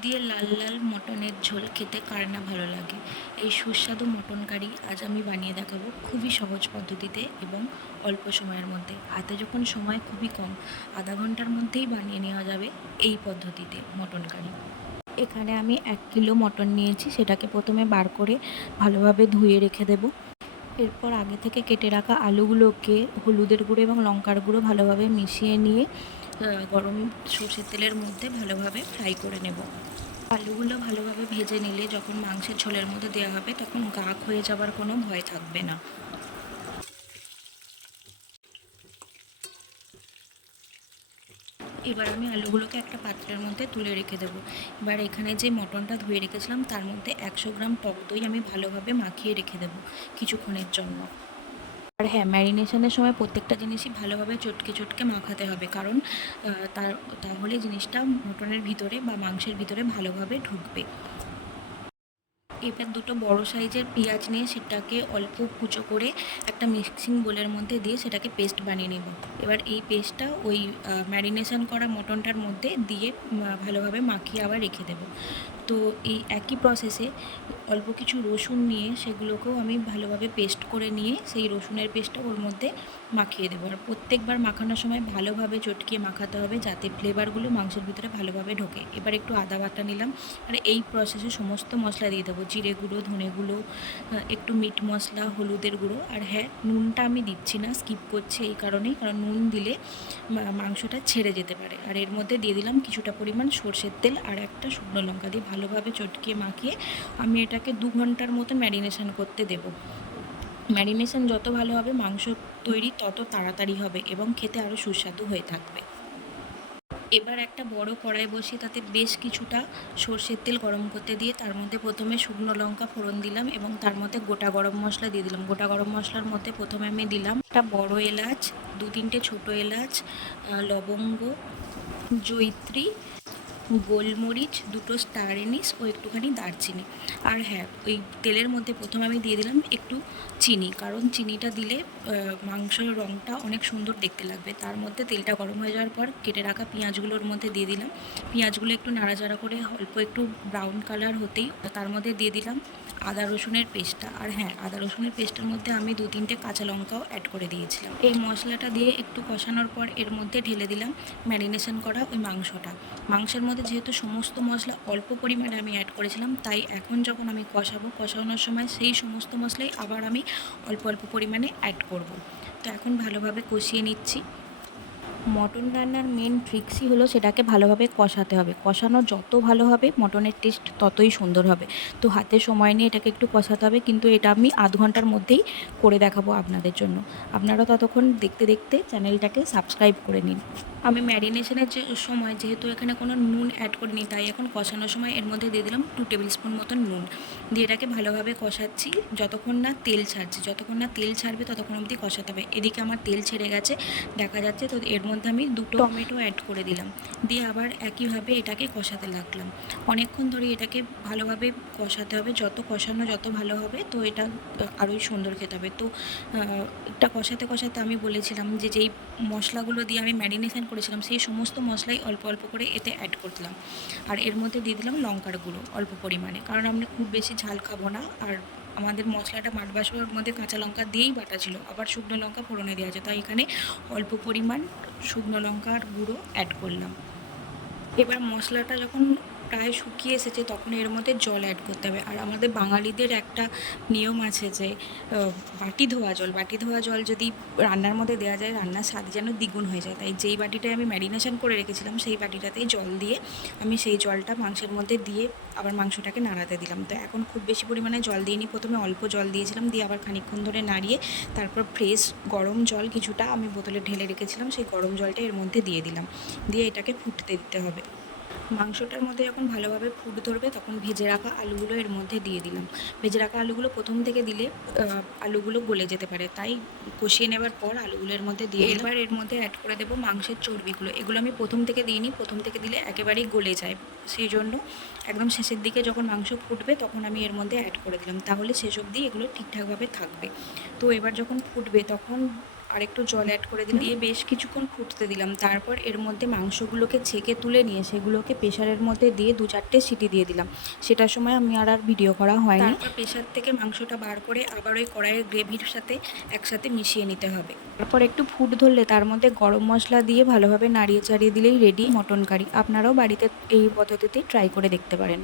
দিয়ে লাল লাল মটনের ঝোল খেতে কার না ভালো লাগে। এই সুস্বাদু মটন কারি আজ আমি বানিয়ে দেখাবো খুবই সহজ পদ্ধতিতে এবং অল্প সময়ের মধ্যে। হাতে যখন সময় খুবই কম, আধা ঘণ্টার মধ্যেই বানিয়ে নেওয়া যাবে এই পদ্ধতিতে মটন কারি। এখানে আমি এক কিলো মটন নিয়েছি, সেটাকে প্রথমে বার করে ভালোভাবে ধুয়ে রেখে দেবো। এরপর আগে থেকে কেটে রাখা আলুগুলোকে হলুদের গুঁড়ো এবং লঙ্কার গুঁড়ো ভালোভাবে মিশিয়ে নিয়ে গরম সর্ষের তেলের মধ্যে ভালোভাবে ফ্রাই করে নেব। আলুগুলো ভালোভাবে ভেজে নিলে যখন মাংসের ঝোলের মধ্যে দেওয়া হবে, তখন গাক হয়ে যাবার কোনো ভয় থাকবে না। এবার আমি আলুগুলোকে একটা পাত্রের মধ্যে তুলে রেখে দেবো। এবার এখানে যে মটনটা ধুয়ে রেখেছিলাম, তার মধ্যে একশো গ্রাম টক দই আমি ভালোভাবে মাখিয়ে রেখে দেবো কিছুক্ষণের জন্য। আর হ্যাঁ ম্যারিনেশনের সময় প্রত্যেকটা জিনিসই ভালোভাবে চটকে চটকে মাখাতে হবে। কারণ তার, তাহলে জিনিসটা মটনের ভিতরে বা মাংসের ভিতরে ভালোভাবে ঢুকবে। এবার দুটো বড় সাইজের পেঁয়াজ নিয়ে সেটাকে অল্প কুচো করে একটা মিক্সিং বোলের মধ্যে দিয়ে সেটাকে পেস্ট বানিয়ে নেব। এবার এই পেস্টটা ওই ম্যারিনেশন করা মটনটার মধ্যে দিয়ে ভালোভাবে মাখিয়ে আবার রেখে দেব। তো এই একই প্রসেসে অল্প কিছু রসুন নিয়ে সেগুলোকেও আমি ভালোভাবে পেস্ট করে নিয়ে সেই রসুনের পেস্টটা ওর মধ্যে মাখিয়ে দেবো। আর প্রত্যেকবার মাখানোর সময় ভালোভাবে চটকিয়ে মাখাতে হবে যাতে ফ্লেভারগুলো মাংসের ভিতরে ভালোভাবে ঢোকে। এবার একটু আদা বাটা নিলাম। আর এই প্রসেসে সমস্ত মশলা দিয়ে দেবো। জিরে গুঁড়ো, ধনে গুঁড়ো একটু মিট মশলা, হলুদের গুঁড়ো। আর হ্যাঁ নুনটা আমি দিচ্ছি না, স্কিপ করছি এই কারণেই। কারণ নুন দিলে মাংসটা ছেড়ে যেতে পারে। আর এর মধ্যে দিয়ে দিলাম কিছুটা পরিমাণ সর্ষের তেল আর একটা শুকনো লঙ্কা দিয়ে ভালোভাবে চটকিয়ে মাখিয়ে আমি এটাকে দু ঘণ্টার মতো ম্যারিনেশন করতে দেবো। ম্যারিনেশন যত ভালো হবে, মাংস তৈরি তত তাড়াতাড়ি হবে এবং খেতে আরও সুস্বাদু হয়ে থাকবে। এবার একটা বড় কড়াই বসিয়ে তাতে বেশ কিছুটা সর্ষের তেল গরম করতে দিয়ে তার মধ্যে প্রথমে শুকনো লঙ্কা ফোড়ন দিলাম এবং তার মধ্যে গোটা গরম মশলা দিয়ে দিলাম। গোটা গরম মশলার মধ্যে প্রথমে আমি দিলাম একটা বড় এলাচ, দু তিনটে ছোট এলাচ লবঙ্গ জৈত্রী গোলমরিচ, দুটো স্টার এনিস ও একটুখানি দারচিনি। আর হ্যাঁ ওই তেলের মধ্যে প্রথমে আমি দিয়ে দিলাম একটু চিনি, কারণ চিনিটা দিলে মাংসের রঙটা অনেক সুন্দর দেখতে লাগবে। তার মধ্যে তেলটা গরম হয়ে যাওয়ার পর কেটে রাখা পেঁয়াজগুলোর মধ্যে দিয়ে দিলাম। পেঁয়াজগুলো একটু নাড়াচাড়া করে অল্প একটু ব্রাউন কালার হতেই, তার মধ্যে দিয়ে দিলাম আদা রসুনের পেস্টটা। আর হ্যাঁ আদা রসুনের পেস্টের মধ্যে আমি দু তিনটে কাঁচা লঙ্কাও অ্যাড করে দিয়েছিলাম। এই মশলাটা দিয়ে একটু কষানোর পর এর মধ্যে ঢেলে দিলাম ম্যারিনেশন করা ওই মাংসটা। মাংসের মধ্যে যেহেতু সমস্ত মশলা অল্প পরিমাণে আমি অ্যাড করেছিলাম, তাই এখন যখন আমি কষাবো, কষানোর সময় সেই সমস্ত মশলাই আবার আমি অল্প অল্প পরিমাণে অ্যাড করব। তো এখন ভালোভাবে কষিয়ে নিচ্ছি। মটন রান্নার মেন ট্রিক্সই হলো সেটাকে ভালোভাবে কষাতে হবে। কষানো যত ভালো হবে, মটনের টেস্ট ততই সুন্দর হবে। তো হাতে সময় নিয়ে এটাকে একটু কষাতে হবে, কিন্তু এটা আমি আধ ঘণ্টার মধ্যেই করে দেখাবো আপনাদের জন্য। আপনারা ততক্ষণ দেখতে দেখতে চ্যানেলটাকে সাবস্ক্রাইব করে নিন। আমি ম্যারিনেশনের যে সময় যেহেতু এখানে কোনো নুন অ্যাড করিনি তাই এখন কষানোর সময় এর মধ্যে দিয়ে দিলাম টু টেবিল স্পুন মতন নুন। দিয়ে এটাকে ভালোভাবে কষাচ্ছি যতক্ষণ না তেল ছাড়ছে যতক্ষণ না তেল ছাড়বে ততক্ষণ অবধি কষাতে হবে। এদিকে আমার তেল ছেড়ে গেছে দেখা যাচ্ছে তো এর মধ্যে আমি দুটো টমেটো অ্যাড করে দিলাম। দিয়ে আবার একইভাবে এটাকে কষাতে লাগলাম। অনেকক্ষণ ধরে এটাকে ভালোভাবে কষাতে হবে যত কষানো যত ভালো হবে তো এটা আরোই সুন্দর খেতে হবে। তো এটা কষাতে কষাতে আমি বলেছিলাম যে যেই মশলাগুলো দিয়ে আমি ম্যারিনেশন করেছিলাম, সেই সমস্ত মশলাই অল্প অল্প করে এতে অ্যাড করলাম। আর এর মধ্যে দিয়ে দিলাম লঙ্কার গুঁড়ো অল্প পরিমাণে। কারণ আমরা খুব বেশি ঝাল খাব না। আর আমাদের মশলাটা মাটবাসের মধ্যে কাঁচা লঙ্কা দিয়েই বাটা ছিল। আবার শুকনো লঙ্কা ফোড়নে দেওয়া যায় তাই এখানে অল্প পরিমাণ শুকনো লঙ্কার গুঁড়ো অ্যাড করলাম। এবার মশলাটা যখন প্রায় শুকিয়ে এসেছে, তখন এর মধ্যে জল অ্যাড করতে হবে। আর আমাদের বাঙালিদের একটা নিয়ম আছে যে বাটি ধোয়া জল। বাটি ধোয়া জল যদি রান্নার মধ্যে দেওয়া যায়, রান্নার স্বাদ যেন দ্বিগুণ হয়ে যায়। তাই যেই বাটিটায় আমি ম্যারিনেশন করে রেখেছিলাম, সেই বাটিটাতেই জল দিয়ে আমি সেই জলটা মাংসের মধ্যে দিয়ে আবার মাংসটাকে নাড়াতে দিলাম। তো এখন খুব বেশি পরিমাণে জল দিইনি। প্রথমে অল্প জল দিয়েছিলাম, দিয়ে আবার খানিকক্ষণ ধরে নাড়িয়ে তারপর ফ্রেশ গরম জল কিছুটা আমি বোতলে ঢেলে রেখেছিলাম। সেই গরম জলটা এর মধ্যে দিয়ে দিলাম। দিয়ে এটাকে ফুটতে দিতে হবে। মাংসটার মধ্যে যখন ভালোভাবে ফুট ধরবে, তখন ভেজে রাখা আলুগুলো এর মধ্যে দিয়ে দিলাম। ভেজে রাখা আলুগুলো প্রথম থেকে দিলে আলুগুলো গলে যেতে পারে। তাই কষিয়ে নেবার পর আলুগুলো এর মধ্যে দিয়ে এবার এর মধ্যে অ্যাড করে দেবো মাংসের চর্বিগুলো। এগুলো আমি প্রথম থেকে দিইনি, প্রথম থেকে দিলে একেবারেই গলে যায়। সেই জন্য একদম শেষের দিকে যখন মাংস ফুটবে, তখন আমি এর মধ্যে অ্যাড করে দিলাম। তাহলে শেষ অবধি এগুলো ঠিকঠাকভাবে থাকবে। তো এবার যখন ফুটবে, তখন আর একটু জল অ্যাড করে দিলাম। দিয়ে বেশ কিছুক্ষণ ফুটতে দিলাম। তারপর এর মধ্যে মাংসগুলোকে ছেঁকে তুলে নিয়ে সেগুলোকে প্রেশারের মধ্যে দিয়ে দু চারটে সিটি দিয়ে দিলাম। সেটার সময় আমি আর আর ভিডিও করা হয়নি। তারপর প্রেশার থেকে মাংসটা বার করে আবার ওই কড়াইয়ের গ্রেভির সাথে একসাথে মিশিয়ে নিতে হবে। তারপর একটু ফুট ধরলে তার মধ্যে গরম মশলা দিয়ে ভালোভাবে নাড়িয়ে চাড়িয়ে দিলেই রেডি মটন কারি আপনারাও বাড়িতে এই পদ্ধতিতেই ট্রাই করে দেখতে পারেন।